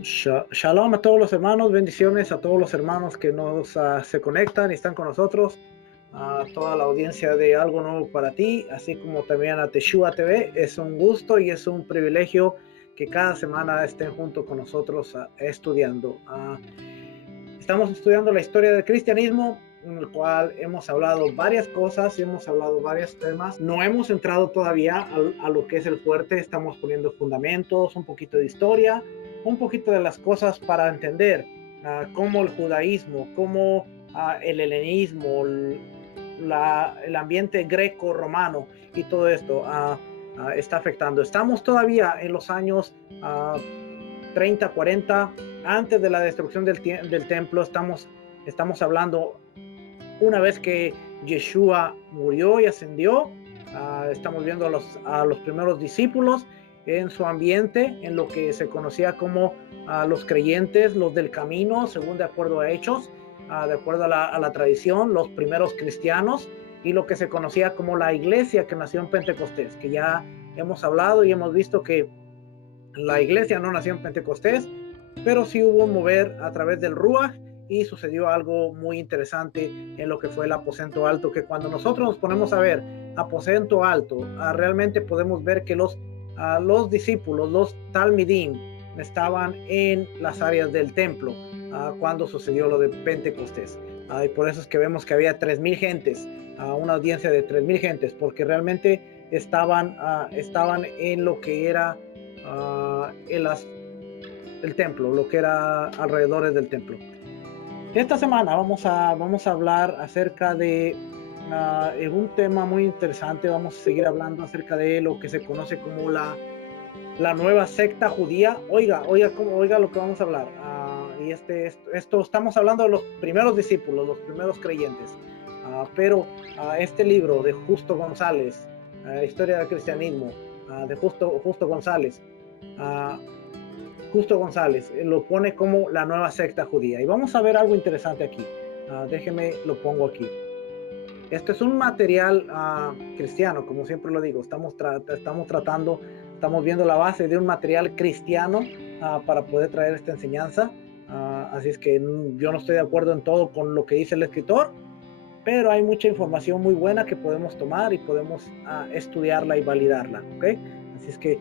Shalom a todos los hermanos, bendiciones a todos los hermanos que se conectan y están con nosotros, a toda la audiencia de Algo Nuevo para Ti, así como también a Teshua TV. Es un gusto y es un privilegio que cada semana estén junto con nosotros estudiando. Estamos estudiando la historia del cristianismo, en el cual hemos hablado varias cosas, hemos hablado varios temas. No hemos entrado todavía a lo que es el fuerte, estamos poniendo fundamentos, un poquito de historia, un poquito de las cosas para entender cómo el judaísmo, cómo el helenismo, el ambiente greco-romano y todo esto está afectando. Estamos todavía en los años 30, 40, antes de la destrucción del templo. Estamos hablando una vez que Yeshua murió y ascendió. Estamos viendo a los primeros discípulos en su ambiente, en lo que se conocía como los creyentes, los del camino, según de acuerdo a Hechos, de acuerdo a la tradición, los primeros cristianos, y lo que se conocía como la iglesia que nació en Pentecostés, que ya hemos hablado y hemos visto que la iglesia no nació en Pentecostés, pero sí hubo un mover a través del Ruach, y sucedió algo muy interesante en lo que fue el aposento alto, que cuando nosotros nos ponemos a ver aposento alto, realmente podemos ver que los discípulos, los talmidim, estaban en las áreas del templo cuando sucedió lo de Pentecostés. Y por eso es que vemos que había 3,000 gentes, una audiencia de 3,000 gentes, porque realmente estaban en lo que era el templo, lo que era alrededor del templo. Esta semana vamos a hablar acerca de un tema muy interesante. Vamos a seguir hablando acerca de lo que se conoce como la nueva secta judía. Oiga lo que vamos a hablar. Y esto estamos hablando de los primeros discípulos, los primeros creyentes. Pero este libro de Justo González, Historia del Cristianismo, de Justo González, lo pone como la nueva secta judía. Y vamos a ver algo interesante aquí. Déjeme, lo pongo aquí. Este es un material cristiano, como siempre lo digo. Estamos viendo la base de un material cristiano para poder traer esta enseñanza. Así es que yo no estoy de acuerdo en todo con lo que dice el escritor, pero hay mucha información muy buena que podemos tomar y podemos estudiarla y validarla, ¿ok? Así es que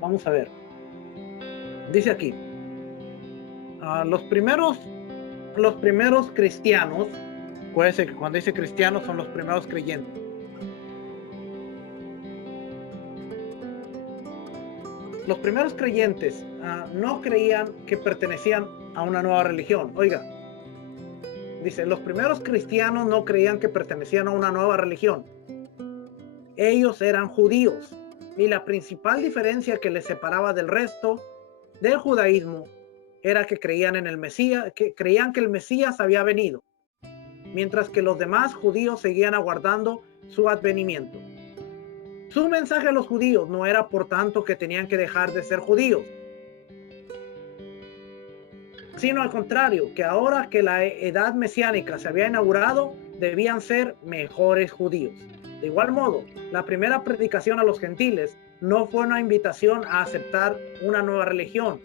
vamos a ver. Dice aquí, los primeros cristianos, acuérdense que cuando dice cristianos son los primeros creyentes. Los primeros creyentes no creían que pertenecían a una nueva religión. Oiga, dice, los primeros cristianos no creían que pertenecían a una nueva religión. Ellos eran judíos, y la principal diferencia que les separaba del resto del judaísmo era que creían en el Mesías, que creían que el Mesías había venido, mientras que los demás judíos seguían aguardando su advenimiento. Su mensaje a los judíos no era, por tanto, que tenían que dejar de ser judíos, sino al contrario, que ahora que la edad mesiánica se había inaugurado, debían ser mejores judíos. De igual modo, la primera predicación a los gentiles no fue una invitación a aceptar una nueva religión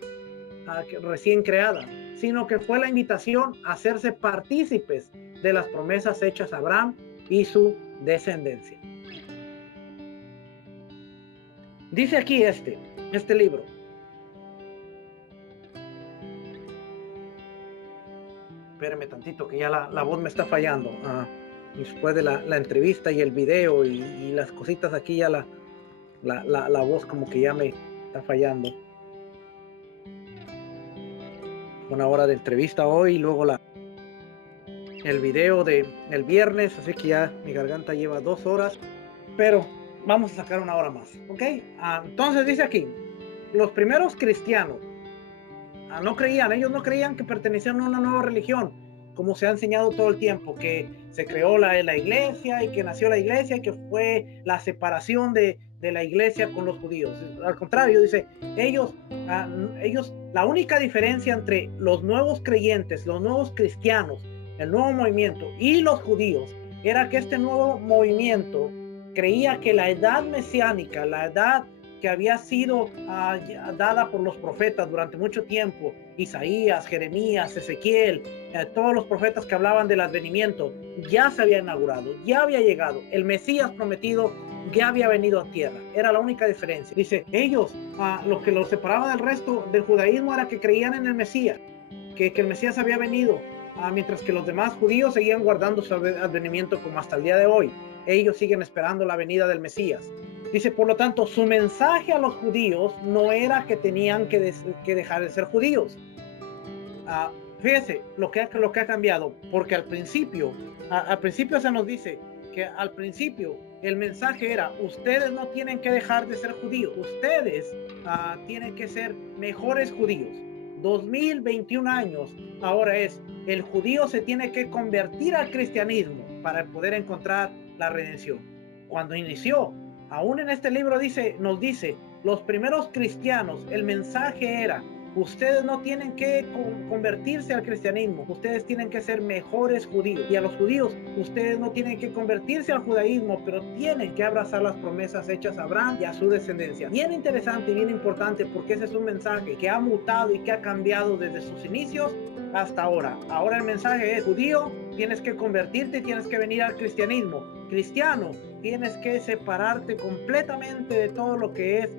recién creada, sino que fue la invitación a hacerse partícipes de las promesas hechas a Abraham y su descendencia. Dice aquí este libro. Espérame tantito, que ya la voz me está fallando. Después de la entrevista y el video y las cositas aquí, ya la voz como que ya me está fallando. Una hora de entrevista hoy y luego el video del viernes, así que ya mi garganta lleva 2 horas, pero vamos a sacar 1 hora más, ¿ok? Entonces dice aquí, los primeros cristianos ellos no creían que pertenecían a una nueva religión, como se ha enseñado todo el tiempo, que se creó la iglesia y que nació la iglesia y que fue la separación de la iglesia con los judíos. Al contrario, dice, ellos, la única diferencia entre los nuevos creyentes, los nuevos cristianos, el nuevo movimiento y los judíos, era que este nuevo movimiento creía que la edad mesiánica, la edad que había sido dada por los profetas durante mucho tiempo, Isaías, Jeremías, Ezequiel, todos los profetas que hablaban del advenimiento, ya se había inaugurado, ya había llegado, el Mesías prometido ya había venido a tierra. Era la única diferencia. Dice, ellos, lo que los separaba del resto del judaísmo era que creían en el Mesías, que el Mesías había venido, mientras que los demás judíos seguían guardando su advenimiento como hasta el día de hoy. Ellos siguen esperando la venida del Mesías. Dice, por lo tanto, su mensaje a los judíos no era que tenían que dejar de ser judíos. Fíjese lo que ha cambiado, porque al principio se nos dice que al principio el mensaje era, ustedes no tienen que dejar de ser judíos, ustedes tienen que ser mejores judíos. 2021 años, ahora el judío se tiene que convertir al cristianismo para poder encontrar la redención. Cuando inició, aún en este libro nos dice, los primeros cristianos, el mensaje era, ustedes no tienen que convertirse al cristianismo, ustedes tienen que ser mejores judíos. Y a los judíos, ustedes no tienen que convertirse al judaísmo, pero tienen que abrazar las promesas hechas a Abraham y a su descendencia. Bien interesante y bien importante, porque ese es un mensaje que ha mutado y que ha cambiado desde sus inicios hasta ahora. Ahora el mensaje es, judío, tienes que convertirte, tienes que venir al cristianismo. Cristiano, tienes que separarte completamente de todo lo que es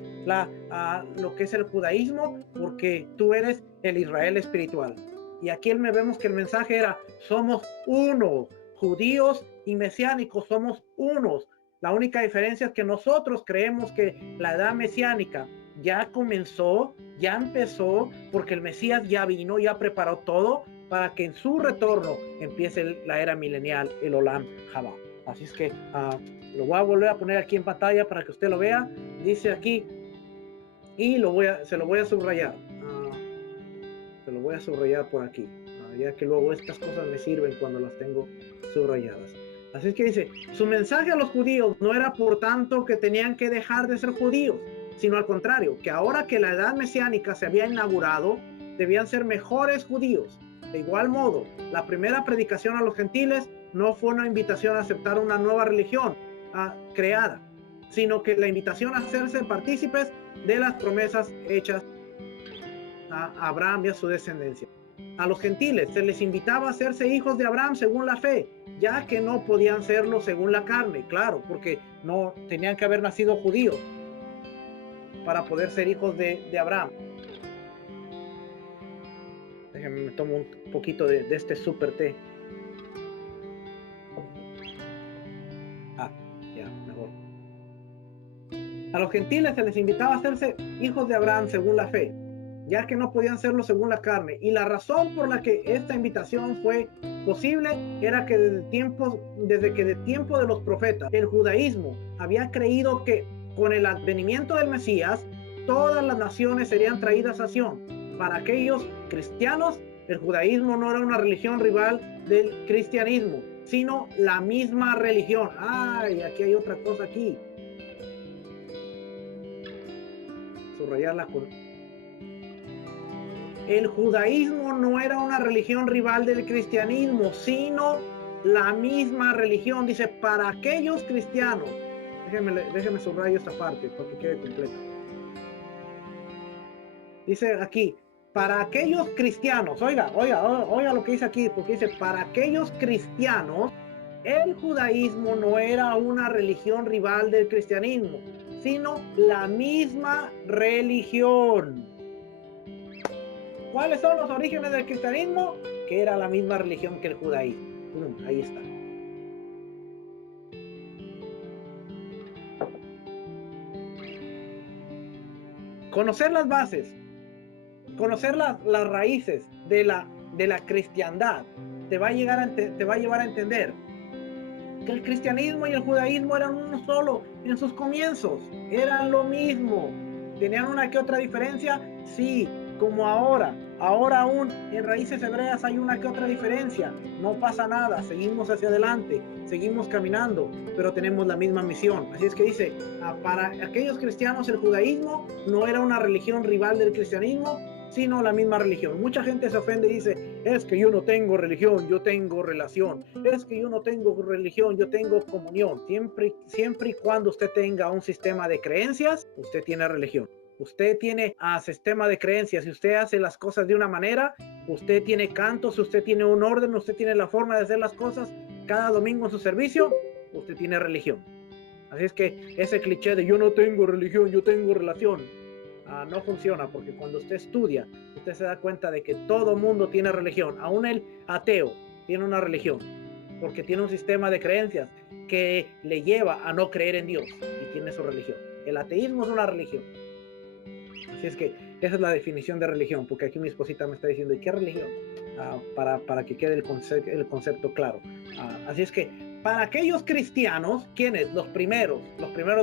lo que es el judaísmo, porque tú eres el Israel espiritual. Y aquí vemos que el mensaje era, somos uno, judíos y mesiánicos somos unos. La única diferencia es que nosotros creemos que la edad mesiánica ya comenzó, ya empezó, porque el Mesías ya vino, ya preparó todo para que en su retorno empiece la era milenial, el Olam Jabá. Así es que lo voy a volver a poner aquí en pantalla para que usted lo vea. Dice aquí, y se lo voy a subrayar. Se lo voy a subrayar por aquí, ya que luego estas cosas me sirven cuando las tengo subrayadas. Así es que dice, su mensaje a los judíos no era por tanto que tenían que dejar de ser judíos, sino al contrario, que ahora que la edad mesiánica se había inaugurado, debían ser mejores judíos. De igual modo, la primera predicación a los gentiles no fue una invitación a aceptar una nueva religión creada, sino que la invitación a hacerse partícipes de las promesas hechas a Abraham y a su descendencia. A los gentiles se les invitaba a hacerse hijos de Abraham según la fe, ya que no podían serlo según la carne, claro, porque no tenían que haber nacido judíos para poder ser hijos de Abraham. Déjenme, me tomo un poquito de este super té. Ya, mejor. A los gentiles se les invitaba a hacerse hijos de Abraham según la fe, ya que no podían serlo según la carne. Y la razón por la que esta invitación fue posible era que desde que de tiempo de los profetas, el judaísmo había creído que con el advenimiento del Mesías, todas las naciones serían traídas a Sión. Para aquellos cristianos, el judaísmo no era una religión rival del cristianismo, sino la misma religión. Ay, aquí hay otra cosa aquí. Subrayarla con... El judaísmo no era una religión rival del cristianismo, sino la misma religión. Dice, para aquellos cristianos, déjeme subrayar esta parte para que quede completa. Dice aquí, para aquellos cristianos, oiga lo que dice aquí, porque dice, para aquellos cristianos, el judaísmo no era una religión rival del cristianismo, sino la misma religión. ¿Cuáles son los orígenes del cristianismo? Que era la misma religión que el judaísmo. Ahí está. Conocer las bases, conocer las raíces de la cristiandad te va a llevar a entender que el cristianismo y el judaísmo eran uno solo en sus comienzos, eran lo mismo. ¿Tenían una que otra diferencia? Sí, como ahora aún en raíces hebreas hay una que otra diferencia. No pasa nada, seguimos hacia adelante, seguimos caminando, pero tenemos la misma misión. Así es que dice, para aquellos cristianos el judaísmo no era una religión rival del cristianismo, sino la misma religión. Mucha gente se ofende y dice, es que yo no tengo religión, yo tengo relación. Es que yo no tengo religión, yo tengo comunión. Siempre y cuando usted tenga un sistema de creencias, usted tiene religión. Usted tiene sistema de creencias. Si usted hace las cosas de una manera, usted tiene cantos, usted tiene un orden, usted tiene la forma de hacer las cosas cada domingo en su servicio, usted tiene religión. Así es que ese cliché de yo no tengo religión, yo tengo relación, no funciona, porque cuando usted estudia, usted se da cuenta de que todo mundo tiene religión. Aún el ateo tiene una religión, porque tiene un sistema de creencias que le lleva a no creer en Dios y tiene su religión. El ateísmo es una religión. Así es que esa es la definición de religión, porque aquí mi esposita me está diciendo, ¿y qué religión? Para que quede el concepto claro. Así es que para aquellos cristianos, ¿quiénes? Los primeros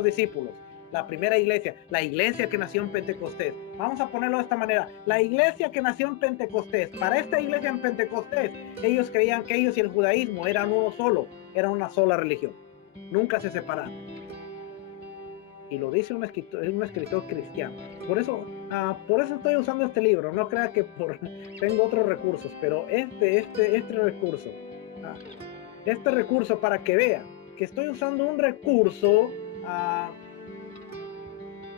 discípulos, la primera iglesia, la iglesia que nació en Pentecostés. Vamos a ponerlo de esta manera, la iglesia que nació en Pentecostés. Para esta iglesia en Pentecostés, ellos creían que ellos y el judaísmo eran uno solo, era una sola religión, nunca se separaron. Y lo dice un escritor cristiano. Por eso estoy usando este libro. No crea que tengo otros recursos, pero este recurso, para que vea que estoy usando un recurso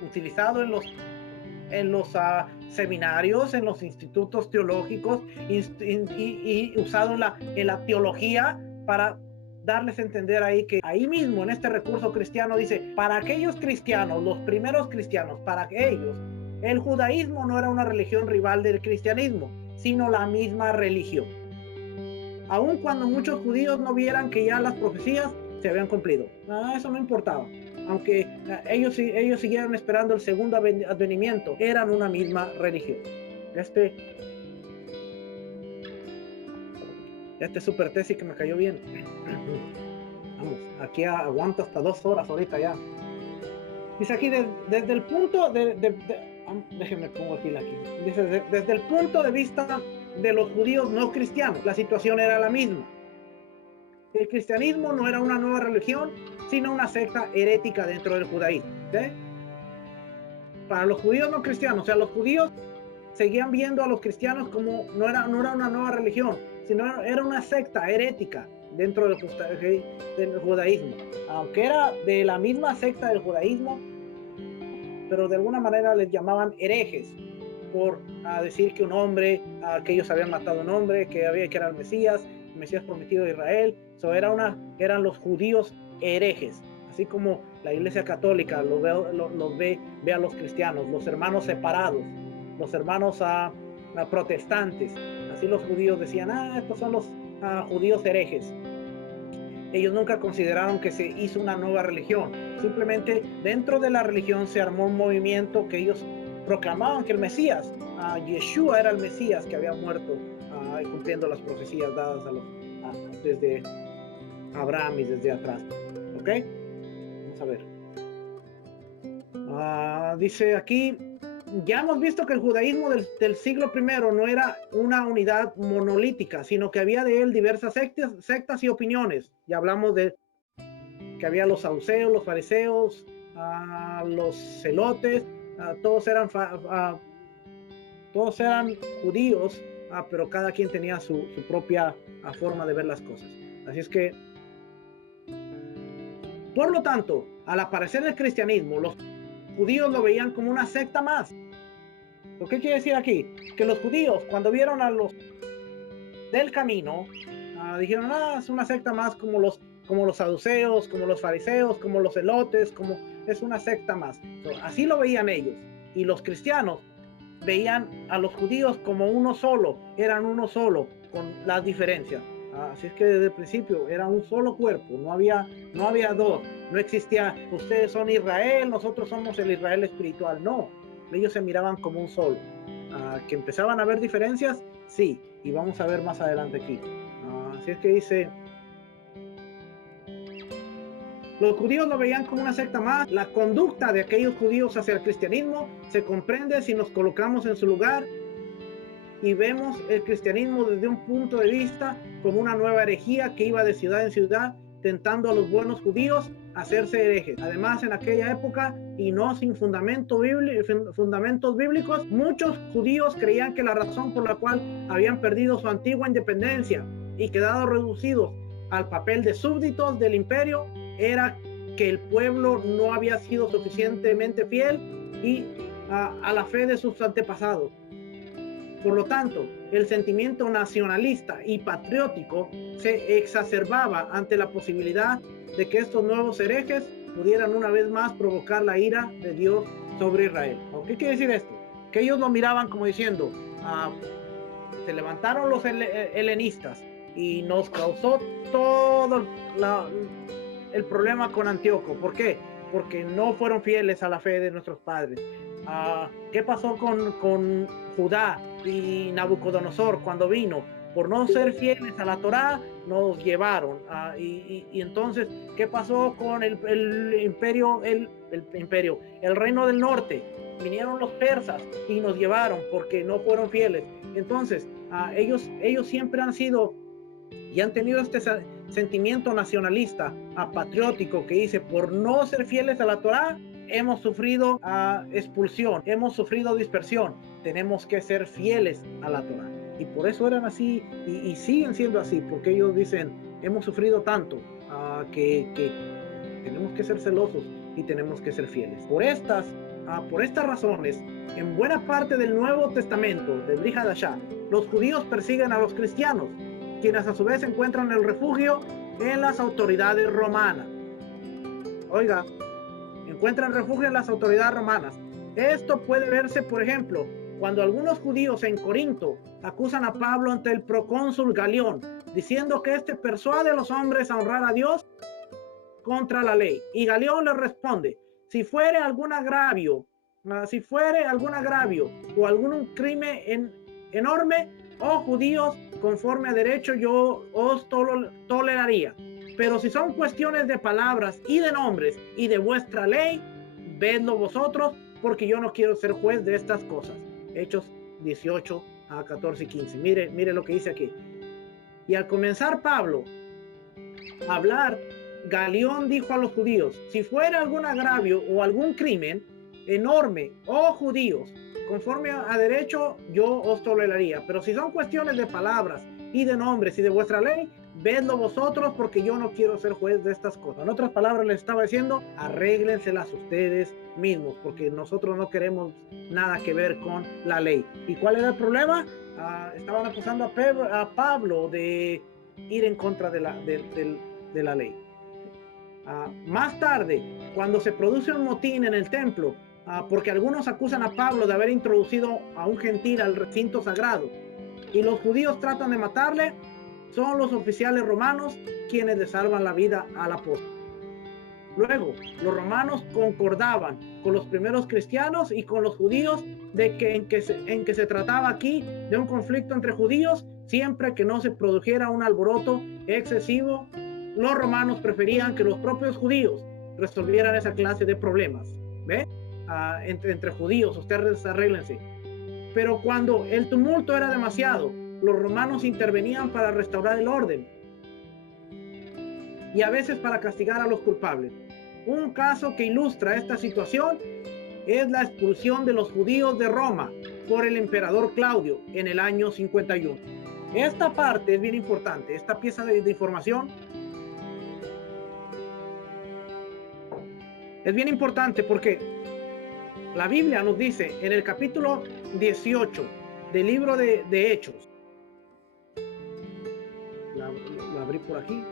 utilizado en los seminarios, en los institutos teológicos y usado en la teología para darles a entender ahí que ahí mismo en este recurso cristiano dice, para aquellos cristianos, los primeros cristianos, para ellos, el judaísmo no era una religión rival del cristianismo, sino la misma religión. Aun cuando muchos judíos no vieran que ya las profecías se habían cumplido, eso no importaba. Aunque ellos siguieran esperando el segundo advenimiento, eran una misma religión. Este super tesis que me cayó bien. Vamos, aquí aguanto hasta 2 horas ahorita ya. Dice aquí, desde el punto déjenme pongo aquí. Dice, desde el punto de vista de los judíos no cristianos, la situación era la misma. El cristianismo no era una nueva religión, sino una secta herética dentro del judaísmo. ¿Sí? Para los judíos no cristianos, o sea, los judíos seguían viendo a los cristianos como no era una nueva religión, sino era una secta herética dentro del judaísmo. Aunque era de la misma secta del judaísmo, pero de alguna manera les llamaban herejes por decir que un hombre, que ellos habían matado a un hombre, que era el Mesías prometido de Israel. Eran los judíos herejes, así como la Iglesia Católica ve a los cristianos, los hermanos separados, los hermanos protestantes. Así los judíos decían, estos son los judíos herejes. Ellos nunca consideraron que se hizo una nueva religión. Simplemente dentro de la religión se armó un movimiento que ellos proclamaban que el Mesías, Yeshua era el Mesías que había muerto, cumpliendo las profecías dadas desde Abraham y desde atrás. ¿Ok? Vamos a ver. Dice aquí, ya hemos visto que el judaísmo del siglo I no era una unidad monolítica, sino que había de él diversas sectas y opiniones. Ya hablamos de que había los saduceos, los fariseos, los celotes, todos eran judíos, pero cada quien tenía su propia forma de ver las cosas. Así es que, por lo tanto, al aparecer el cristianismo, los judíos lo veían como una secta más. ¿Lo que quiere decir aquí? Que los judíos, cuando vieron a los del camino, dijeron, es una secta más como los saduceos, como los fariseos, como los celotes, es una secta más. Así lo veían ellos. Y los cristianos veían a los judíos como uno solo, eran uno solo, con las diferencias. Así es que desde el principio era un solo cuerpo, no había dos, no existía, ustedes son Israel, nosotros somos el Israel espiritual, no, ellos se miraban como un solo. Que empezaban a haber diferencias, sí, y vamos a ver más adelante aquí. Así es que dice, los judíos lo veían como una secta más. La conducta de aquellos judíos hacia el cristianismo se comprende si nos colocamos en su lugar y vemos el cristianismo desde un punto de vista como una nueva herejía que iba de ciudad en ciudad tentando a los buenos judíos a hacerse herejes. Además, en aquella época, y no sin fundamentos bíblicos, muchos judíos creían que la razón por la cual habían perdido su antigua independencia y quedado reducidos al papel de súbditos del imperio era que el pueblo no había sido suficientemente fiel y a la fe de sus antepasados. Por lo tanto, el sentimiento nacionalista y patriótico se exacerbaba ante la posibilidad de que estos nuevos herejes pudieran una vez más provocar la ira de Dios sobre Israel. ¿Qué quiere decir esto? Que ellos lo miraban como diciendo, se levantaron los helenistas y nos causó todo el problema con Antíoco. ¿Por qué? Porque no fueron fieles a la fe de nuestros padres. ¿Qué pasó con Judá y Nabucodonosor cuando vino? Por no ser fieles a la Torá, nos llevaron. Y entonces, ¿qué pasó con el imperio, el reino del norte? Vinieron los persas y nos llevaron porque no fueron fieles. Entonces, ellos siempre han sido y han tenido este sentimiento nacionalista, patriótico, que dice, por no ser fieles a la Torá, hemos sufrido expulsión, hemos sufrido dispersión, tenemos que ser fieles a la Torá. Y por eso eran así y siguen siendo así, porque ellos dicen, hemos sufrido tanto que tenemos que ser celosos y tenemos que ser fieles. Por estas razones, en buena parte del Nuevo Testamento, del Brit Hadashah, los judíos persiguen a los cristianos, quienes a su vez encuentran el refugio en las autoridades romanas. Oiga, encuentran refugio en las autoridades romanas. Esto puede verse, por ejemplo, cuando algunos judíos en Corinto acusan a Pablo ante el procónsul Galión, diciendo que éste persuade a los hombres a honrar a Dios contra la ley. Y Galión les responde, si fuere algún agravio o algún crimen enorme, oh judíos, conforme a derecho yo os toleraría. Pero si son cuestiones de palabras y de nombres y de vuestra ley, vedlo vosotros, porque yo no quiero ser juez de estas cosas. Hechos 18 a 14 y 15. Mire lo que dice aquí. Y al comenzar Pablo a hablar, Galión dijo a los judíos, si fuera algún agravio o algún crimen enorme, oh judíos, conforme a derecho yo os toleraría, pero si son cuestiones de palabras y de nombres y de vuestra ley, vedlo vosotros, porque yo no quiero ser juez de estas cosas. En otras palabras les estaba diciendo, arréglenselas ustedes mismos, porque nosotros no queremos nada que ver con la ley. ¿Y cuál era el problema? Estaban acusando a Pablo de ir en contra de la ley. Más tarde, cuando se produce un motín en el templo, porque algunos acusan a Pablo de haber introducido a un gentil al recinto sagrado, y los judíos tratan de matarle, son los oficiales romanos quienes le salvan la vida al apóstol. Luego, los romanos concordaban con los primeros cristianos y con los judíos de que en que se trataba aquí de un conflicto entre judíos, siempre que no se produjera un alboroto excesivo. Los romanos preferían que los propios judíos resolvieran esa clase de problemas. ¿Ve? Entre judíos, ustedes arréglense. Pero cuando el tumulto era demasiado, los romanos intervenían para restaurar el orden y a veces para castigar a los culpables. Un caso que ilustra esta situación es la expulsión de los judíos de Roma por el emperador Claudio en el año 51. Esta parte es bien importante, esta pieza de información es bien importante porque la Biblia nos dice en el capítulo 18 del libro de Hechos, la abrí por aquí.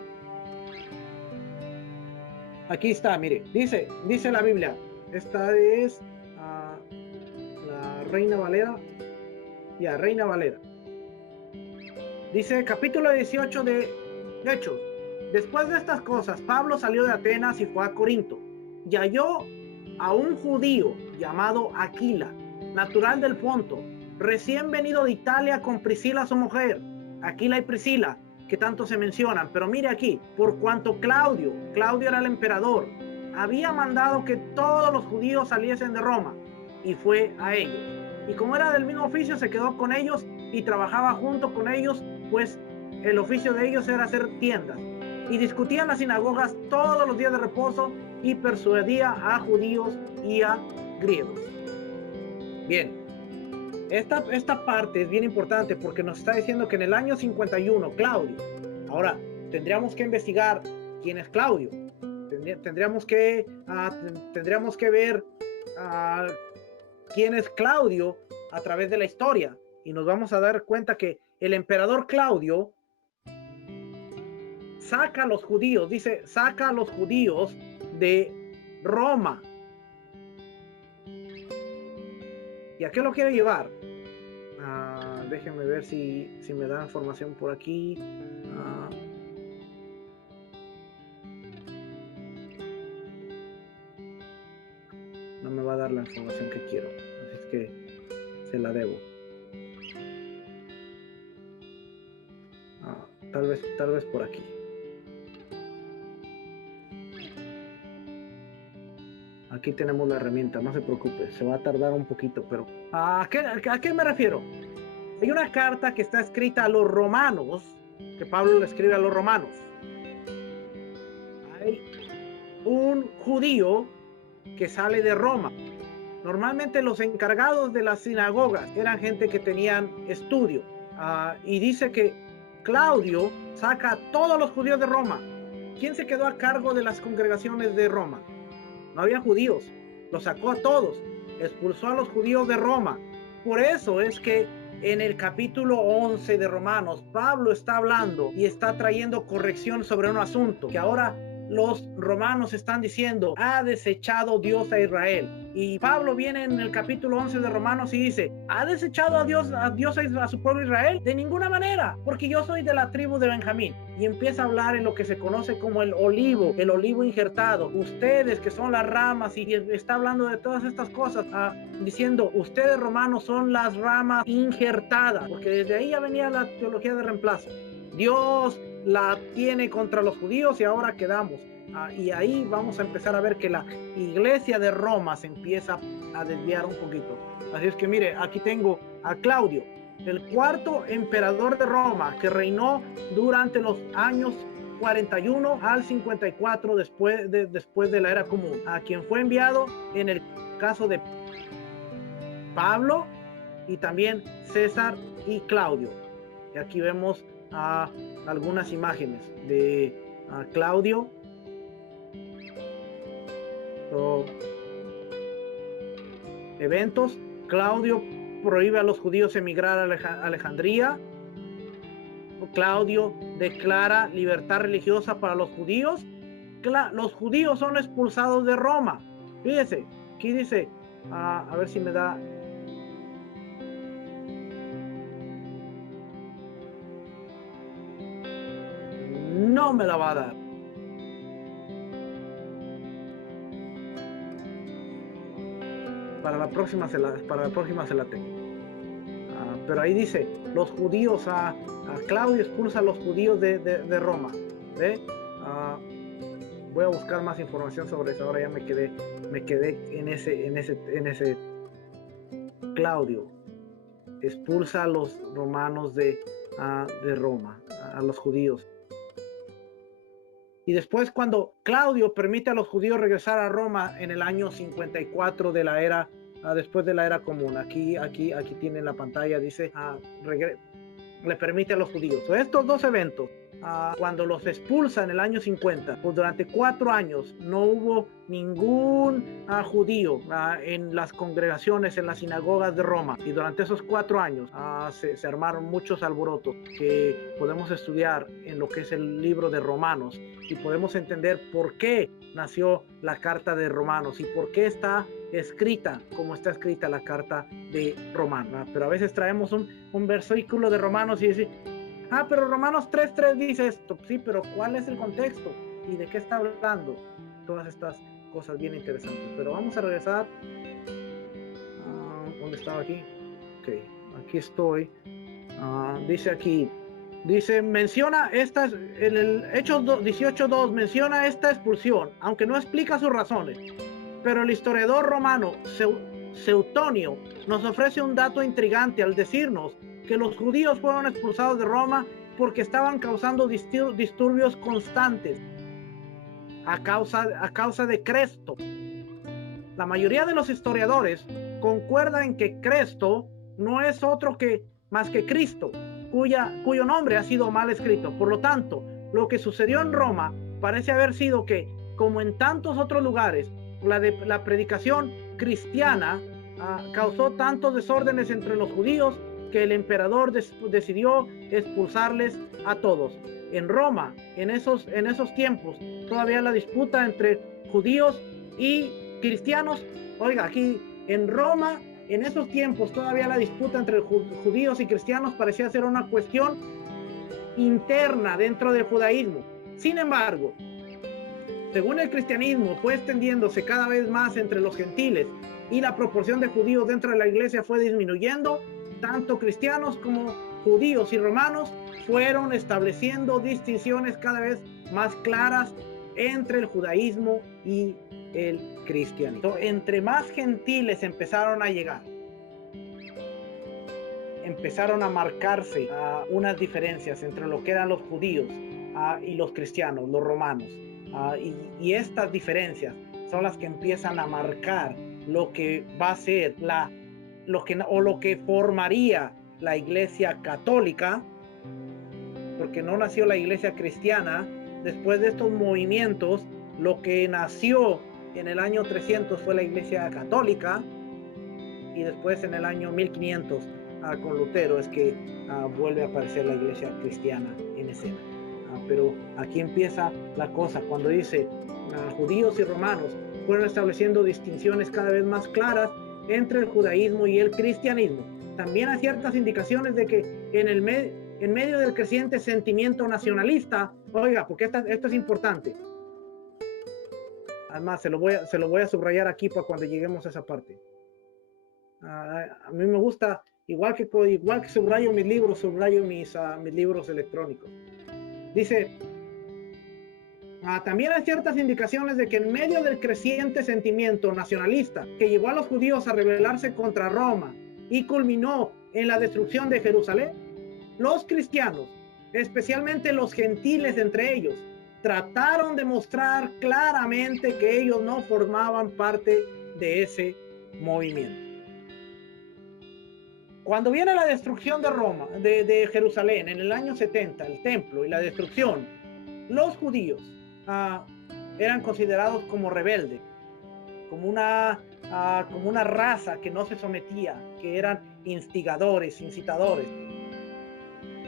Aquí está, mire, dice la Biblia, esta es la Reina Valera, Reina Valera. Dice capítulo 18 de Hechos, después de estas cosas, Pablo salió de Atenas y fue a Corinto, y halló a un judío llamado Aquila, natural del Ponto, recién venido de Italia con Priscila su mujer. Aquila y Priscila, que tanto se mencionan, pero mire aquí, por cuanto Claudio era el emperador, había mandado que todos los judíos saliesen de Roma, y fue a ellos. Y como era del mismo oficio, se quedó con ellos y trabajaba junto con ellos, pues el oficio de ellos era hacer tiendas. y discutía en las sinagogas todos los días de reposo y persuadía a judíos y a griegos. Bien, esta parte es bien importante porque nos está diciendo que en el año 51 Claudio. Ahora tendríamos que investigar quién es Claudio. Tendríamos que ver quién es Claudio a través de la historia, y nos vamos a dar cuenta que el emperador Claudio saca a los judíos de Roma. ¿Y a qué lo quiere llevar? Déjenme ver si me da información por aquí. No me va a dar la información que quiero, así es que se la debo. Tal vez por aquí. Aquí tenemos la herramienta, no se preocupe, se va a tardar un poquito, pero ¿a qué me refiero? Hay una carta que está escrita a los romanos, que Pablo le escribe a los romanos. Hay un judío que sale de Roma. Normalmente los encargados de las sinagogas eran gente que tenían estudio. Y dice que Claudio saca a todos los judíos de Roma. ¿Quién se quedó a cargo de las congregaciones de Roma? No había judíos. Los sacó a todos. Expulsó a los judíos de Roma. Por eso es que en el capítulo 11 de Romanos, Pablo está hablando y está trayendo corrección sobre un asunto que ahora los romanos están diciendo: ha desechado Dios a Israel. Y Pablo viene en el capítulo 11 de Romanos y dice: ¿ha desechado a Dios a su pueblo Israel? De ninguna manera, porque yo soy de la tribu de Benjamín. Y empieza a hablar en lo que se conoce como el olivo injertado. Ustedes que son las ramas, y está hablando de todas estas cosas, diciendo: ustedes romanos son las ramas injertadas, porque desde ahí ya venía la teología de reemplazo. Dios la tiene contra los judíos y ahora quedamos. Y ahí vamos a empezar a ver que la iglesia de Roma se empieza a desviar un poquito. Así es que mire, aquí tengo a Claudio, el cuarto emperador de Roma, que reinó durante los años 41 al 54 después de la era común, a quien fue enviado en el caso de Pablo y también César y Claudio. Y aquí vemos algunas imágenes de Claudio. Eventos: Claudio prohíbe a los judíos emigrar a Alejandría. Claudio declara libertad religiosa para los judíos. Los judíos son expulsados de Roma. Fíjese, aquí dice, a ver si me da. No me la va a dar. Para la próxima se la tengo. Pero ahí dice: los judíos, a Claudio expulsa a los judíos de Roma. ¿Ve? Voy a buscar más información sobre eso. Ahora ya me quedé en ese Claudio expulsa a los romanos de Roma, a los judíos. Y después, cuando Claudio permite a los judíos regresar a Roma en el año 54 de la era, después de la era común, aquí tiene la pantalla, dice, le permite a los judíos. Estos dos eventos, cuando los expulsa en el año 50, pues durante 4 años no hubo ningún judío en las congregaciones, en las sinagogas de Roma. Y durante esos 4 años se armaron muchos alborotos que podemos estudiar en lo que es el libro de Romanos, y podemos entender por qué nació la carta de Romanos y por qué está escrita como está escrita la carta de Romanos. Pero a veces traemos un versículo de Romanos y decimos: pero Romanos 3:3 dice esto. Sí, pero ¿cuál es el contexto? ¿Y de qué está hablando? Todas estas cosas bien interesantes. Pero vamos a regresar. ¿Dónde estaba aquí? Ok, aquí estoy. Dice aquí. Menciona esta, en el Hechos 18:2 menciona esta expulsión, aunque no explica sus razones. Pero el historiador romano Seutonio nos ofrece un dato intrigante al decirnos que los judíos fueron expulsados de Roma porque estaban causando disturbios constantes a causa de Cresto. La mayoría de los historiadores concuerdan en que Cresto no es otro más que Cristo, cuyo nombre ha sido mal escrito. Por lo tanto, lo que sucedió en Roma parece haber sido que, como en tantos otros lugares, la predicación cristiana causó tantos desórdenes entre los judíos que el emperador decidió expulsarles a todos. En Roma, en esos tiempos, todavía la disputa entre judíos y cristianos. Oiga, aquí en Roma, en esos tiempos, todavía la disputa entre judíos y cristianos parecía ser una cuestión interna dentro del judaísmo. Sin embargo, según el cristianismo fue extendiéndose cada vez más entre los gentiles y la proporción de judíos dentro de la iglesia fue disminuyendo, tanto cristianos como judíos y romanos fueron estableciendo distinciones cada vez más claras entre el judaísmo y el cristianismo. Entre más gentiles empezaron a llegar, empezaron a marcarse unas diferencias entre lo que eran los judíos y los cristianos, los romanos. Y estas diferencias son las que empiezan a marcar lo que va a ser lo que formaría la iglesia católica, porque no nació la iglesia cristiana. Después de estos movimientos, lo que nació en el año 300 fue la iglesia católica, y después en el año 1500 con Lutero es que vuelve a aparecer la iglesia cristiana en escena. Pero aquí empieza la cosa, cuando dice judíos y romanos fueron estableciendo distinciones cada vez más claras entre el judaísmo y el cristianismo. También hay ciertas indicaciones de que en medio del creciente sentimiento nacionalista, oiga, porque esto es importante. Además, se lo voy a subrayar aquí para cuando lleguemos a esa parte. A mí me gusta, igual que subrayo mis libros, subrayo mis libros electrónicos. Dice, también hay ciertas indicaciones de que en medio del creciente sentimiento nacionalista que llevó a los judíos a rebelarse contra Roma y culminó en la destrucción de Jerusalén, los cristianos, especialmente los gentiles entre ellos, trataron de mostrar claramente que ellos no formaban parte de ese movimiento. Cuando viene la destrucción de Roma, de Jerusalén, en el año 70, el templo y la destrucción, los judíos eran considerados como rebeldes, como una raza que no se sometía, que eran instigadores, incitadores.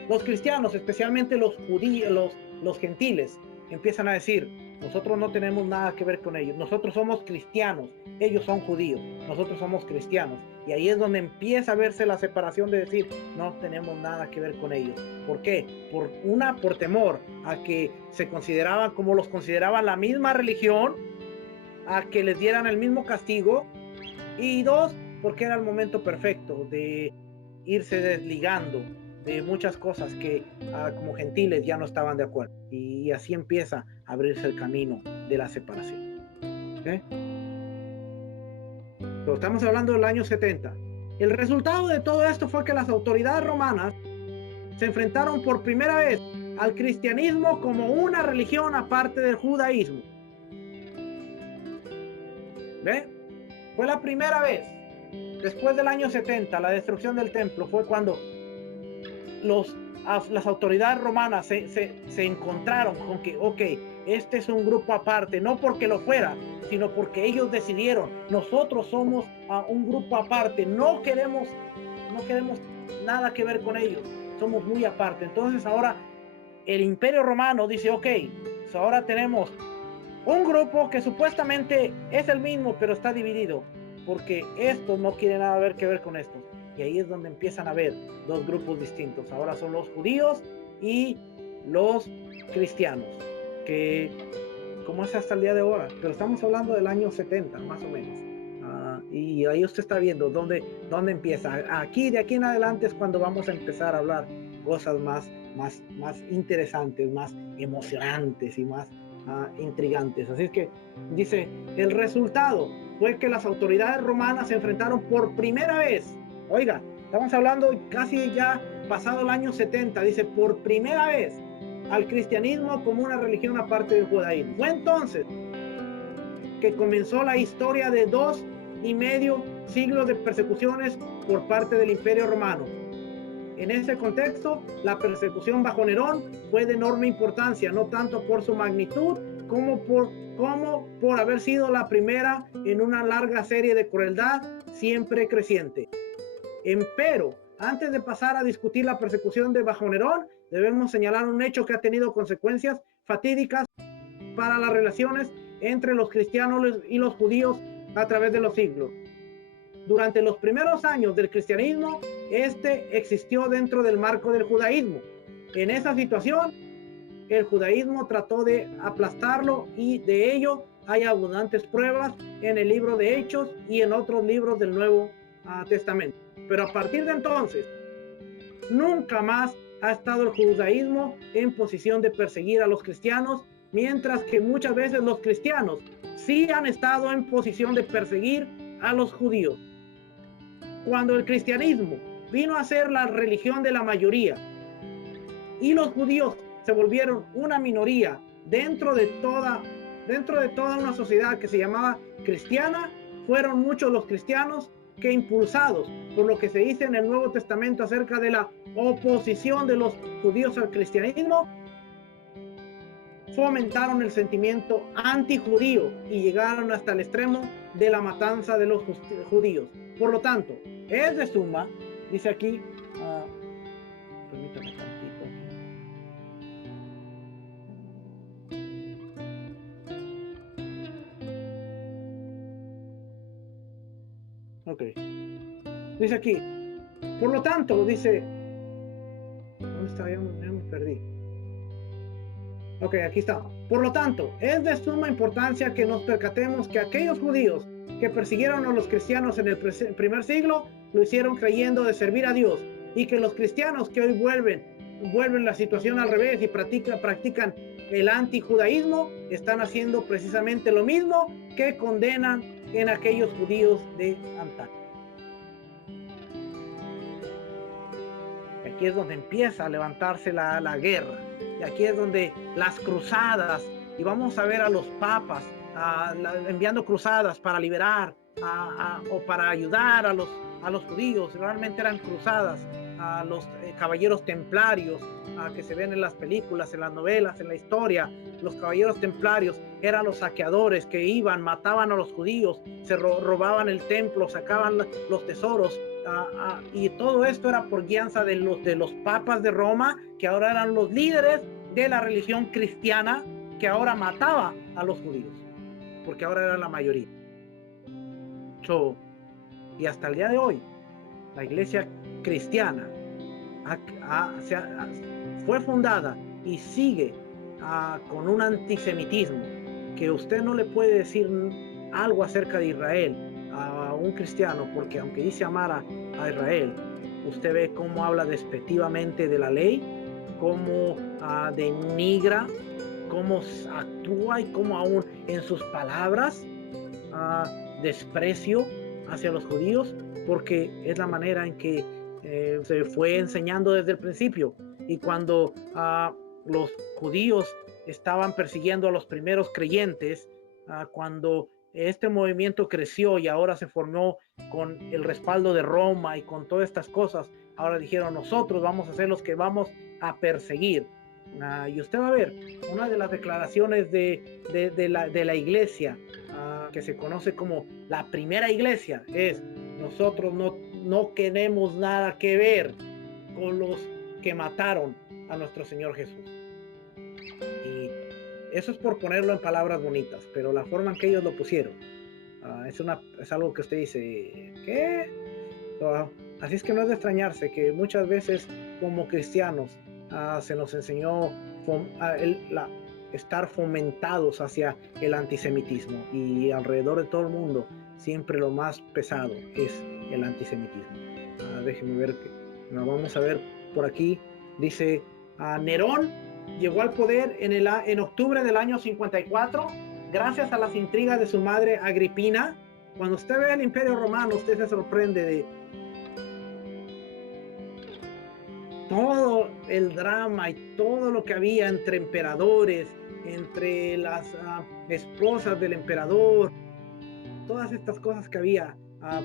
Los cristianos, especialmente los judíos, los gentiles, empiezan a decir, nosotros no tenemos nada que ver con ellos, nosotros somos cristianos, ellos son judíos, nosotros somos cristianos. Y ahí es donde empieza a verse la separación de decir, no tenemos nada que ver con ellos. ¿Por qué? Por temor a que los consideraban la misma religión, a que les dieran el mismo castigo, y dos, porque era el momento perfecto de irse desligando de muchas cosas que como gentiles ya no estaban de acuerdo, y así empieza a abrirse el camino de la separación. ¿Okay? Pero estamos hablando del año 70. El resultado de todo esto fue que las autoridades romanas se enfrentaron por primera vez al cristianismo como una religión aparte del judaísmo. ¿Ve? Fue la primera vez. Después del año 70, la destrucción del templo, fue cuando las autoridades romanas se encontraron con que, ok, este es un grupo aparte, no porque lo fuera, sino porque ellos decidieron, nosotros somos un grupo aparte, no queremos nada que ver con ellos, somos muy aparte. Entonces ahora el Imperio Romano dice, ok, ahora tenemos un grupo que supuestamente es el mismo, pero está dividido, porque estos no quieren nada que ver con estos. Y ahí es donde empiezan a haber dos grupos distintos. Ahora son los judíos y los cristianos, que como es hasta el día de ahora, pero estamos hablando del año 70 más o menos. Y ahí usted está viendo dónde empieza. De aquí en adelante es cuando vamos a empezar a hablar cosas más interesantes, más emocionantes y más intrigantes. Así es que dice, el resultado fue que las autoridades romanas se enfrentaron por primera vez, oiga, Estamos hablando casi ya pasado el año 70, dice, por primera vez al cristianismo como una religión aparte del judaísmo. Fue entonces que comenzó la historia de 2,5 siglos de persecuciones por parte del Imperio Romano. En ese contexto, la persecución bajo Nerón fue de enorme importancia, no tanto por su magnitud como por haber sido la primera en una larga serie de crueldad siempre creciente. Empero, antes de pasar a discutir la persecución de bajo Nerón, debemos señalar un hecho que ha tenido consecuencias fatídicas para las relaciones entre los cristianos y los judíos a través de los siglos. Durante los primeros años del cristianismo, este existió dentro del marco del judaísmo. En esa situación, el judaísmo trató de aplastarlo y de ello hay abundantes pruebas en el libro de Hechos y en otros libros del Nuevo Testamento. Pero a partir de entonces, nunca más ha estado el judaísmo en posición de perseguir a los cristianos, mientras que muchas veces los cristianos sí han estado en posición de perseguir a los judíos. Cuando el cristianismo vino a ser la religión de la mayoría y los judíos se volvieron una minoría dentro de toda una sociedad que se llamaba cristiana, fueron muchos los cristianos que, impulsados por lo que se dice en el Nuevo Testamento acerca de la oposición de los judíos al cristianismo, fomentaron el sentimiento antijudío y llegaron hasta el extremo de la matanza de los judíos. Por lo tanto, es de suma, dice aquí, permítame tantito. Ok. Dice aquí, por lo tanto, dice, ¿dónde está? Ya me perdí. Ok, aquí está. Por lo tanto, es de suma importancia que nos percatemos que aquellos judíos que persiguieron a los cristianos en el primer siglo lo hicieron creyendo de servir a Dios, y que los cristianos que hoy vuelven la situación al revés y practican el antijudaísmo están haciendo precisamente lo mismo que condenan en aquellos judíos de antaño. Aquí es donde empieza a levantarse la guerra, y aquí es donde las cruzadas, y vamos a ver a los papas enviando cruzadas para liberar o para ayudar a los judíos. Realmente eran cruzadas. A los caballeros templarios que se ven en las películas, en las novelas, en la historia. Los caballeros templarios eran los saqueadores que iban, mataban a los judíos, se robaban el templo, sacaban los tesoros, y todo esto era por guianza de los papas de Roma, que ahora eran los líderes de la religión cristiana, que ahora mataba a los judíos, porque ahora era la mayoría. Y hasta el día de hoy, la iglesia cristiana fue fundada y sigue con un antisemitismo que usted no le puede decir algo acerca de Israel a un cristiano, porque aunque dice amar a Israel, usted ve cómo habla despectivamente de la ley, cómo denigra, cómo actúa y cómo aún en sus palabras desprecio hacia los judíos, porque es la manera en que se fue enseñando desde el principio. Y cuando los judíos estaban persiguiendo a los primeros creyentes, cuando este movimiento creció y ahora se formó con el respaldo de Roma y con todas estas cosas, ahora dijeron, nosotros vamos a ser los que vamos a perseguir. Y usted va a ver una de las declaraciones de la iglesia, que se conoce como la primera iglesia, es: nosotros no queremos nada que ver con los que mataron a nuestro Señor Jesús. Y eso es por ponerlo en palabras bonitas, pero la forma en que ellos lo pusieron es algo que usted dice, ¿qué? Así es que no es de extrañarse que muchas veces como cristianos se nos enseñó estar fomentados hacia el antisemitismo, y alrededor de todo el mundo siempre lo más pesado es el antisemitismo. Déjenme ver, vamos a ver por aquí, dice, Nerón llegó al poder en octubre del año 54 gracias a las intrigas de su madre Agripina. Cuando usted ve el Imperio Romano, usted se sorprende todo el drama y todo lo que había entre emperadores, entre las esposas del emperador, todas estas cosas que había.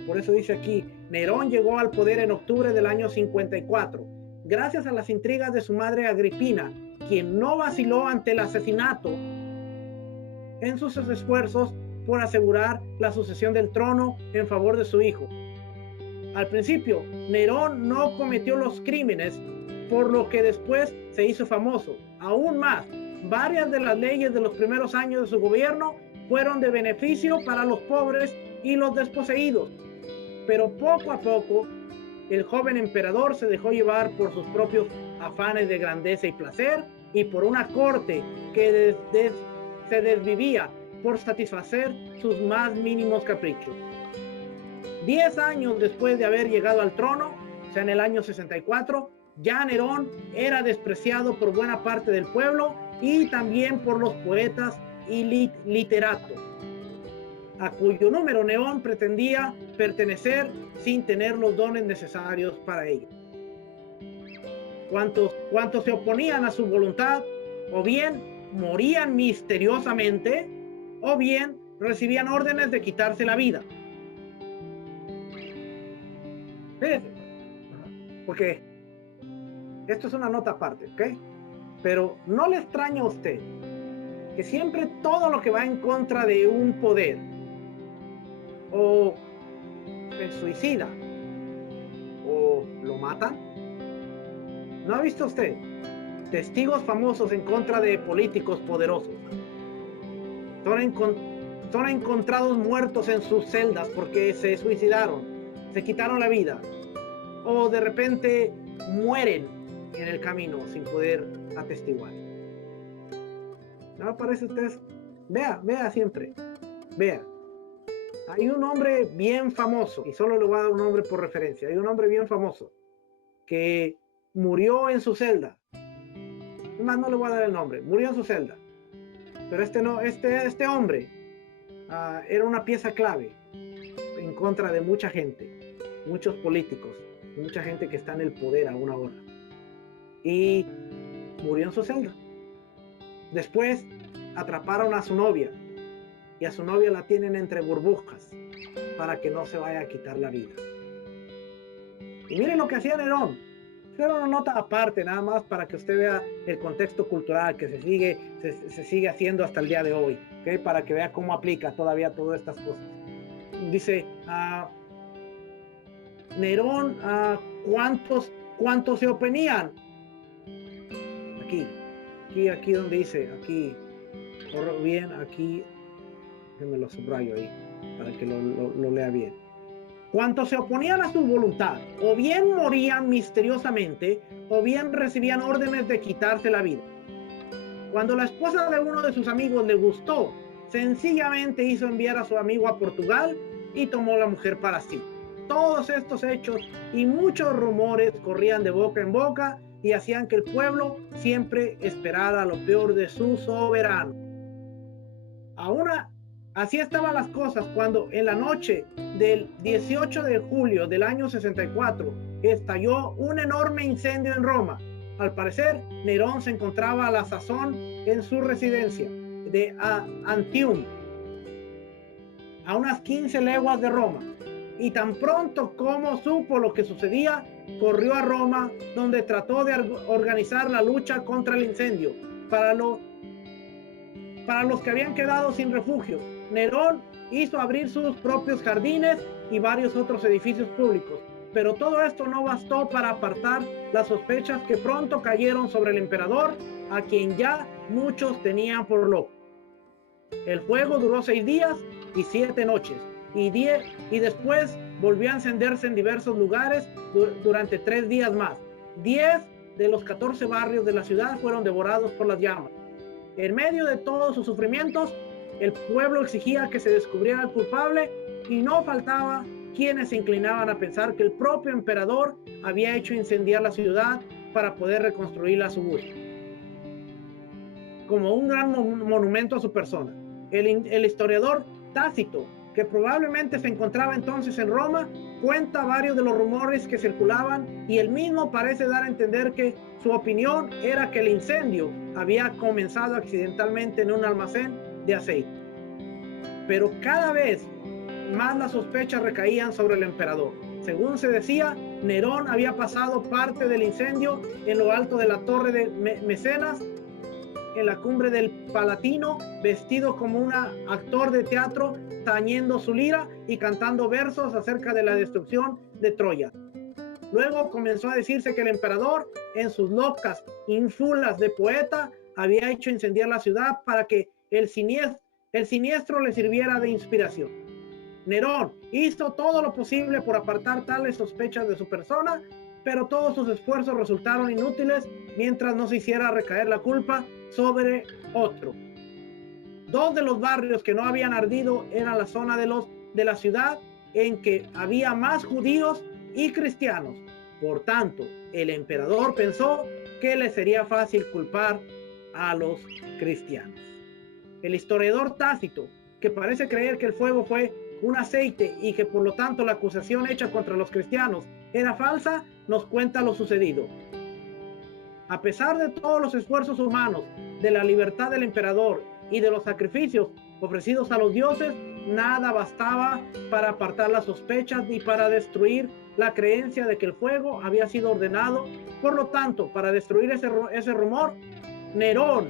Por eso dice aquí, Nerón llegó al poder en octubre del año 54, gracias a las intrigas de su madre Agripina, quien no vaciló ante el asesinato en sus esfuerzos por asegurar la sucesión del trono en favor de su hijo. Al principio, Nerón no cometió los crímenes, por lo que después se hizo famoso. Aún más, varias de las leyes de los primeros años de su gobierno fueron de beneficio para los pobres y los desposeídos. Pero poco a poco, el joven emperador se dejó llevar por sus propios afanes de grandeza y placer y por una corte que se desvivía por satisfacer sus más mínimos caprichos. 10 años después de haber llegado al trono, o sea, en el año 64, ya Nerón era despreciado por buena parte del pueblo y también por los poetas y literatos, a cuyo número Nerón pretendía pertenecer sin tener los dones necesarios para ello. Cuantos se oponían a su voluntad, o bien morían misteriosamente, o bien recibían órdenes de quitarse la vida. Fíjense, porque esto es una nota aparte, ¿ok? Pero no le extraña a usted que siempre todo lo que va en contra de un poder o se suicida o lo matan. ¿No ha visto usted testigos famosos en contra de políticos poderosos? Son encontrados muertos en sus celdas porque se suicidaron, se quitaron la vida, o de repente mueren en el camino sin poder atestiguar. ¿No me parece usted? Vea siempre, vea. Hay un hombre bien famoso, y solo le voy a dar un nombre por referencia. Hay un hombre bien famoso que murió en su celda. Más no le voy a dar el nombre. Murió en su celda. Pero este hombre era una pieza clave en contra de mucha gente, muchos políticos, mucha gente que está en el poder a una hora. Y murió en su celda. Después atraparon a su novia. Y a su novia la tienen entre burbujas para que no se vaya a quitar la vida. Y miren lo que hacía Nerón. Era una nota aparte, nada más para que usted vea el contexto cultural que se sigue haciendo hasta el día de hoy, ¿okay? Para que vea cómo aplica todavía todas estas cosas. Dice, Nerón, ¿cuántos se oponían? Aquí donde dice, aquí, bien, aquí, me lo subrayo ahí, para que lo lea bien. Cuantos se oponían a su voluntad, o bien morían misteriosamente, o bien recibían órdenes de quitarse la vida. Cuando la esposa de uno de sus amigos le gustó, sencillamente hizo enviar a su amigo a Portugal y tomó la mujer para sí. Todos estos hechos y muchos rumores corrían de boca en boca y hacían que el pueblo siempre esperara lo peor de su soberano. Así estaban las cosas cuando en la noche del 18 de julio del año 64 estalló un enorme incendio en Roma. Al parecer, Nerón se encontraba a la sazón en su residencia de Antium, a unas 15 leguas de Roma. Y tan pronto como supo lo que sucedía, corrió a Roma, donde trató de organizar la lucha contra el incendio. Para los que habían quedado sin refugio, Nerón hizo abrir sus propios jardines y varios otros edificios públicos, pero todo esto no bastó para apartar las sospechas que pronto cayeron sobre el emperador, a quien ya muchos tenían por loco. El fuego duró 6 días y 7 noches, y después volvió a encenderse en diversos lugares durante 3 días más. 10 de los 14 barrios de la ciudad fueron devorados por las llamas. En medio de todos sus sufrimientos, el pueblo exigía que se descubriera el culpable y no faltaba quienes se inclinaban a pensar que el propio emperador había hecho incendiar la ciudad para poder reconstruirla a su gusto, como un gran monumento a su persona. El historiador Tácito, que probablemente se encontraba entonces en Roma, cuenta varios de los rumores que circulaban y él mismo parece dar a entender que su opinión era que el incendio había comenzado accidentalmente en un almacén de aceite. Pero cada vez más las sospechas recaían sobre el emperador. Según se decía, Nerón había pasado parte del incendio en lo alto de la torre de Mecenas, en la cumbre del Palatino, vestido como un actor de teatro, tañendo su lira y cantando versos acerca de la destrucción de Troya. Luego comenzó a decirse que el emperador, en sus locas ínfulas de poeta, había hecho incendiar la ciudad para que el siniestro le sirviera de inspiración. Nerón hizo todo lo posible por apartar tales sospechas de su persona, pero todos sus esfuerzos resultaron inútiles mientras no se hiciera recaer la culpa sobre otro. Dos de los barrios que no habían ardido eran la zona de la ciudad en que había más judíos y cristianos. Por tanto, el emperador pensó que le sería fácil culpar a los cristianos. El historiador Tácito, que parece creer que el fuego fue un aceite y que por lo tanto la acusación hecha contra los cristianos era falsa, nos cuenta lo sucedido. A pesar de todos los esfuerzos humanos, de la libertad del emperador y de los sacrificios ofrecidos a los dioses, nada bastaba para apartar las sospechas ni para destruir la creencia de que el fuego había sido ordenado. Por lo tanto, para destruir ese rumor, Nerón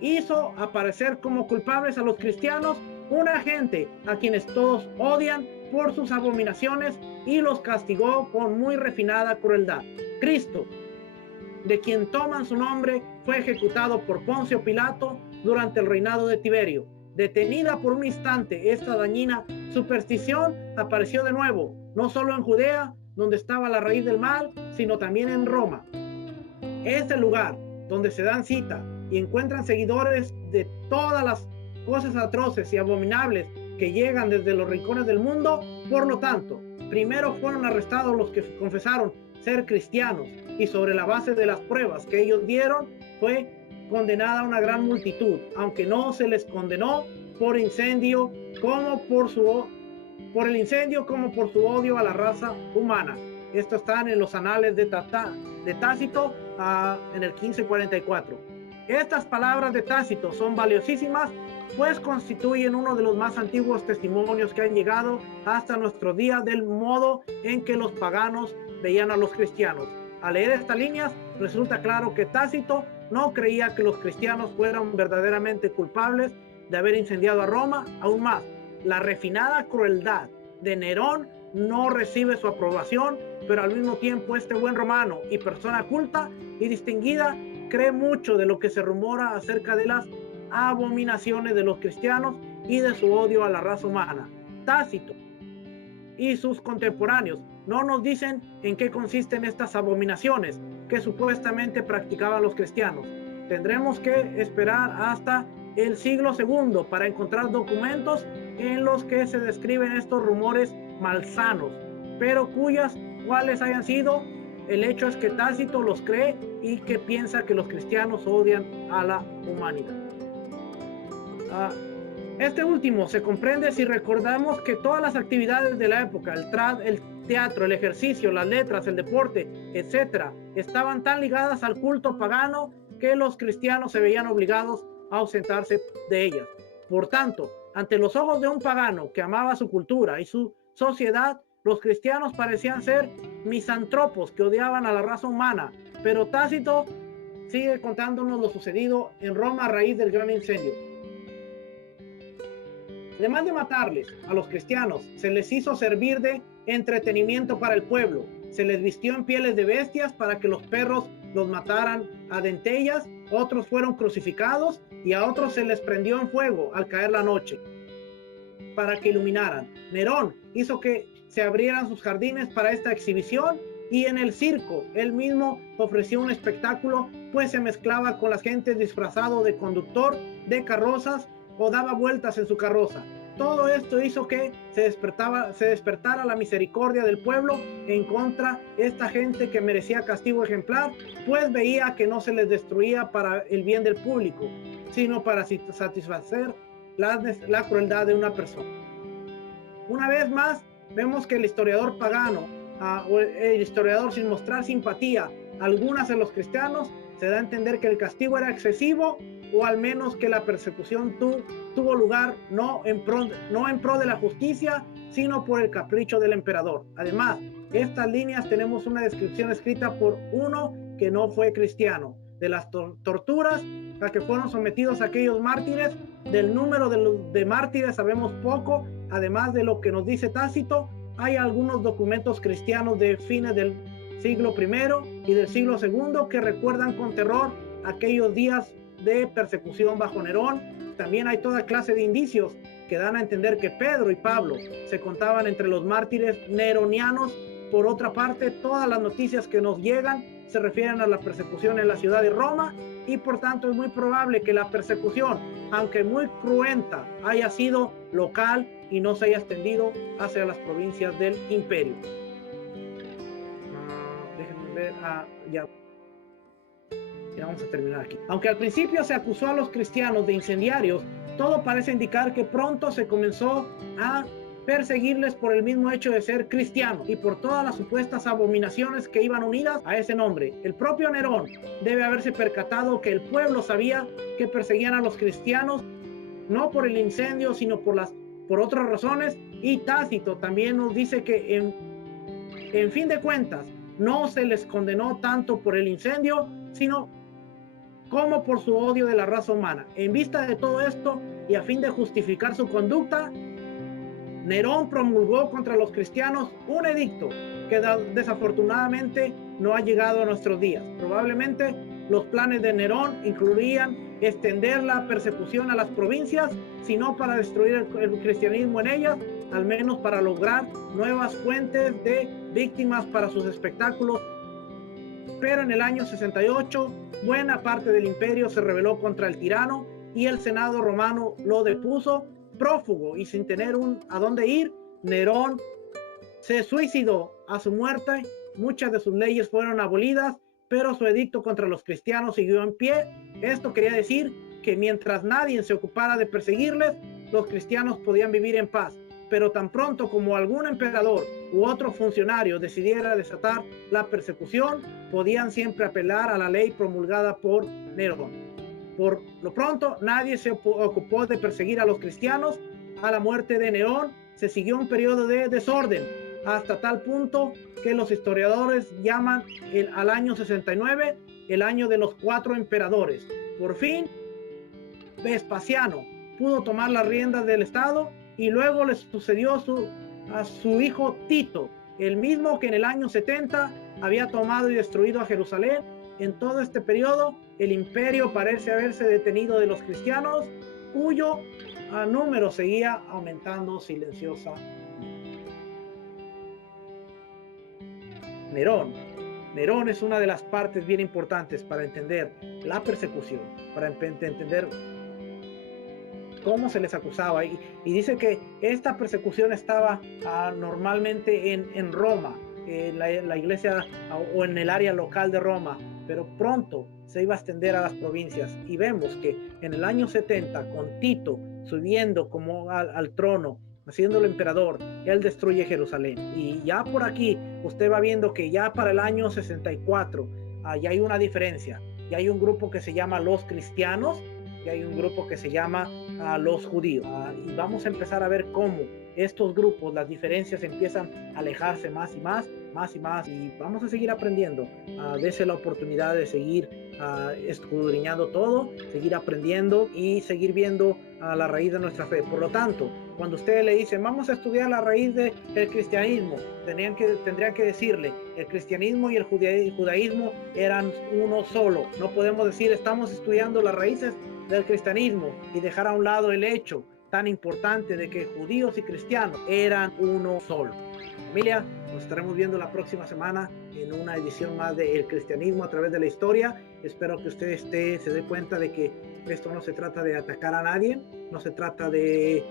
hizo aparecer como culpables a los cristianos, una gente a quienes todos odian por sus abominaciones, y los castigó con muy refinada crueldad. Cristo, de quien toman su nombre, fue ejecutado por Poncio Pilato durante el reinado de Tiberio. Detenida por un instante esta dañina superstición, apareció de nuevo, no solo en Judea, donde estaba la raíz del mal, sino también en Roma. Es el lugar donde se dan cita y encuentran seguidores de todas las cosas atroces y abominables que llegan desde los rincones del mundo. Por lo tanto, primero fueron arrestados los que confesaron ser cristianos, y sobre la base de las pruebas que ellos dieron fue condenada una gran multitud, aunque no se les condenó por incendio como por el incendio como por su odio a la raza humana. Esto está en los anales de Tácito, en el 1544. Estas palabras de Tácito son valiosísimas, pues constituyen uno de los más antiguos testimonios que han llegado hasta nuestros días del modo en que los paganos veían a los cristianos. Al leer estas líneas, resulta claro que Tácito no creía que los cristianos fueran verdaderamente culpables de haber incendiado a Roma. Aún más, la refinada crueldad de Nerón no recibe su aprobación, pero al mismo tiempo este buen romano y persona culta y distinguida cree mucho de lo que se rumora acerca de las abominaciones de los cristianos y de su odio a la raza humana. Tácito y sus contemporáneos no nos dicen en qué consisten estas abominaciones que supuestamente practicaban los cristianos. Tendremos que esperar hasta el siglo II para encontrar documentos en los que se describen estos rumores malsanos, pero cuáles hayan sido, el hecho es que Tácito los cree y que piensa que los cristianos odian a la humanidad. Este último se comprende si recordamos que todas las actividades de la época, el teatro, el ejercicio, las letras, el deporte, etc., estaban tan ligadas al culto pagano que los cristianos se veían obligados a ausentarse de ellas. Por tanto, ante los ojos de un pagano que amaba su cultura y su sociedad, los cristianos parecían ser misántropos que odiaban a la raza humana. Pero Tácito sigue contándonos lo sucedido en Roma a raíz del gran incendio. Además de matarles a los cristianos, se les hizo servir de entretenimiento para el pueblo. Se les vistió en pieles de bestias para que los perros los mataran a dentellas. Otros fueron crucificados y a otros se les prendió en fuego al caer la noche para que iluminaran. Nerón hizo que se abrieran sus jardines para esta exhibición, y en el circo él mismo ofreció un espectáculo, pues se mezclaba con las gentes disfrazado de conductor de carrozas o daba vueltas en su carroza. Todo esto hizo que se despertara la misericordia del pueblo en contra de esta gente que merecía castigo ejemplar, pues veía que no se les destruía para el bien del público, sino para satisfacer la crueldad de una persona. Una vez más, vemos que el historiador pagano o el historiador, sin mostrar simpatía algunas de los cristianos, se da a entender que el castigo era excesivo, o al menos que la persecución tuvo lugar no en pro de la justicia, sino por el capricho del emperador. Además, estas líneas tenemos una descripción escrita por uno que no fue cristiano, de las torturas a que fueron sometidos aquellos mártires. Del número de mártires sabemos poco, además de lo que nos dice Tácito. Hay algunos documentos cristianos de fines del siglo I y del siglo II que recuerdan con terror aquellos días de persecución bajo Nerón. También hay toda clase de indicios que dan a entender que Pedro y Pablo se contaban entre los mártires neronianos. Por otra parte, todas las noticias que nos llegan se refieren a la persecución en la ciudad de Roma, y por tanto es muy probable que la persecución, aunque muy cruenta, haya sido local y no se haya extendido hacia las provincias del imperio. Déjenme ver, ya vamos a terminar aquí. Aunque al principio se acusó a los cristianos de incendiarios, todo parece indicar que pronto se comenzó a perseguirles por el mismo hecho de ser cristianos y por todas las supuestas abominaciones que iban unidas a ese nombre. El propio Nerón debe haberse percatado que el pueblo sabía que perseguían a los cristianos no por el incendio, sino por otras razones, y Tácito también nos dice que en fin de cuentas no se les condenó tanto por el incendio, sino como por su odio de la raza humana. En vista de todo esto y a fin de justificar su conducta, Nerón promulgó contra los cristianos un edicto que desafortunadamente no ha llegado a nuestros días. Probablemente los planes de Nerón incluirían extender la persecución a las provincias, sino para destruir el cristianismo en ellas, al menos para lograr nuevas fuentes de víctimas para sus espectáculos. Pero en el año 68, buena parte del imperio se rebeló contra el tirano y el Senado romano lo depuso. Prófugo y sin tener a dónde ir, Nerón se suicidó. A su muerte, muchas de sus leyes fueron abolidas, pero su edicto contra los cristianos siguió en pie. Esto quería decir que mientras nadie se ocupara de perseguirles, los cristianos podían vivir en paz. Pero tan pronto como algún emperador u otro funcionario decidiera desatar la persecución, podían siempre apelar a la ley promulgada por Nerón. Por lo pronto, nadie se ocupó de perseguir a los cristianos. A la muerte de Nerón se siguió un periodo de desorden, hasta tal punto que los historiadores llaman al año 69 el año de los 4 emperadores. Por fin, Vespasiano pudo tomar las riendas del Estado y luego le sucedió a su hijo Tito, el mismo que en el año 70 había tomado y destruido a Jerusalén. En todo este periodo, el imperio parece haberse detenido de los cristianos, cuyo número seguía aumentando silenciosamente. Nerón es una de las partes bien importantes para entender la persecución, para entender cómo se les acusaba. Y dice que esta persecución estaba normalmente en Roma, en la iglesia o en el área local de Roma, pero pronto se iba a extender a las provincias. Y vemos que en el año 70, con Tito subiendo como al trono, haciéndolo emperador, él destruye Jerusalén. Y ya por aquí usted va viendo que ya para el año 64 ya hay una diferencia. Ya hay un grupo que se llama los cristianos y hay un grupo que se llama los judíos. Y vamos a empezar a ver cómo estos grupos, las diferencias empiezan a alejarse más y más, y vamos a seguir aprendiendo. Dese la oportunidad de seguir escudriñando todo, seguir aprendiendo y seguir viendo la raíz de nuestra fe. Por lo tanto, cuando ustedes le dicen vamos a estudiar la raíz del cristianismo, tendrían que decirle el cristianismo y el judaísmo eran uno solo. No podemos decir estamos estudiando las raíces del cristianismo y dejar a un lado el hecho tan importante de que judíos y cristianos eran uno solo. Familia, nos estaremos viendo la próxima semana en una edición más de El Cristianismo a través de la historia. Espero que usted se dé cuenta de que esto no se trata de atacar a nadie, no se trata de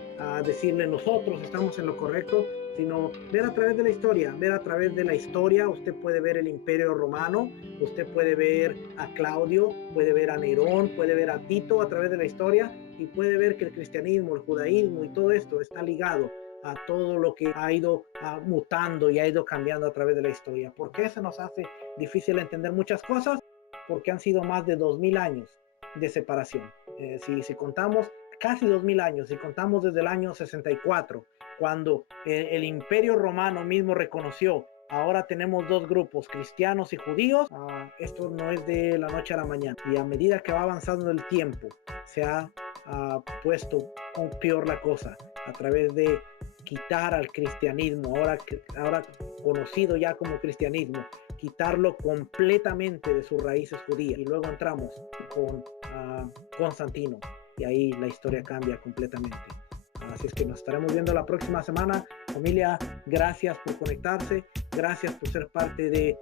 decirle nosotros estamos en lo correcto, sino ver a través de la historia. Ver a través de la historia, usted puede ver el Imperio Romano, usted puede ver a Claudio, puede ver a Nerón, puede ver a Tito a través de la historia, y puede ver que el cristianismo, el judaísmo y todo esto está ligado a todo lo que ha ido mutando y ha ido cambiando a través de la historia. ¿Por qué se nos hace difícil entender muchas cosas? Porque han sido más de 2000 años de separación. Si contamos casi 2000 años, si contamos desde el año 64, cuando el Imperio Romano mismo reconoció, ahora tenemos dos grupos, cristianos y judíos, esto no es de la noche a la mañana. Y a medida que va avanzando el tiempo, se ha puesto aún peor la cosa a través de quitar al cristianismo, ahora conocido ya como cristianismo, quitarlo completamente de sus raíces judías. Y luego entramos con Constantino y ahí la historia cambia completamente. Así es que nos estaremos viendo la próxima semana. Familia, gracias por conectarse, gracias por ser parte de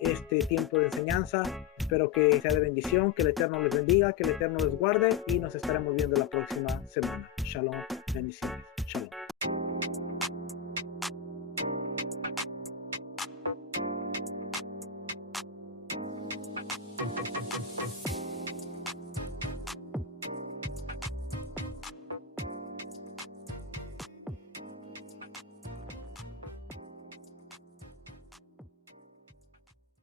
este tiempo de enseñanza. Espero que sea de bendición, que el Eterno les bendiga, que el Eterno les guarde y nos estaremos viendo la próxima semana. Shalom, bendiciones. Shalom.